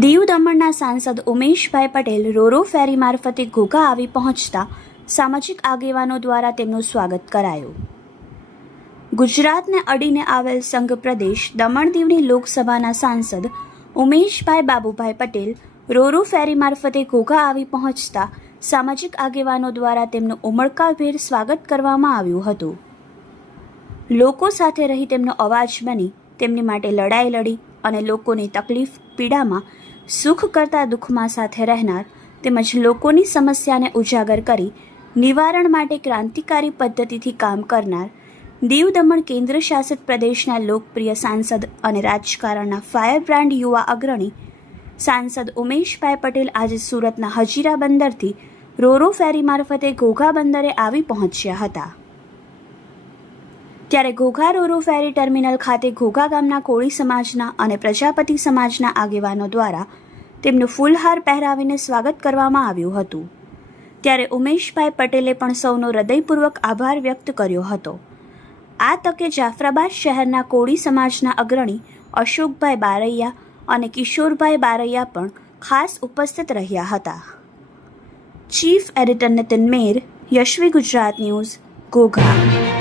દમણના સાંસદ ઉમેશભાઈ પટેલ રોરો ફેરી મારફતે ઘોઘા આવી પહોંચતા સામાજિક આગેવાનો દ્વારા તેમનું સ્વાગત કરાયું. ગુજરાતને અડીને આવેલ સંઘ પ્રદેશ દમણ દીવની લોકસભાના સાંસદ ઉમેશભાઈ બાબુભાઈ પટેલ રોરો ફેરી મારફતે ઘોઘા આવી પહોંચતા સામાજિક આગેવાનો દ્વારા તેમનું ઉમળકાભેર સ્વાગત કરવામાં આવ્યું હતું. લોકો સાથે રહી તેમનો અવાજ બની તેમની માટે લડાઈ લડી અને લોકોની તકલીફ પીડામાં સુખ કરતા દુઃખમાં સાથે રહેનાર તેમજ લોકોની સમસ્યાને ઉજાગર કરી નિવારણ માટે ક્રાંતિકારી પદ્ધતિથી કામ કરનાર દીવ દમણ કેન્દ્ર શાસિત પ્રદેશના લોકપ્રિય સાંસદ અને રાજકારણના ફાયર બ્રાન્ડ યુવા અગ્રણી સાંસદ ઉમેશભાઈ પટેલ આજે સુરતના હજીરા બંદરથી રોરો ફેરી મારફતે ઘોઘા બંદરે આવી પહોંચ્યા હતા. ત્યારે ઘોઘા રોરો ફેરી ટર્મિનલ ખાતે ઘોઘા ગામના કોળી સમાજના અને પ્રજાપતિ સમાજના આગેવાનો દ્વારા તેમનું ફૂલહાર પહેરાવીને સ્વાગત કરવામાં આવ્યું હતું. ત્યારે ઉમેશભાઈ પટેલે પણ સૌનો હૃદયપૂર્વક આભાર વ્યક્ત કર્યો હતો. આ તકે જાફરાબાદ શહેરના કોળી સમાજના અગ્રણી અશોકભાઈ બારૈયા અને કિશોરભાઈ બારૈયા પણ ખાસ ઉપસ્થિત રહ્યા હતા. Chief editor Nitin Mer Yashvi Gujarat news, Ghogha.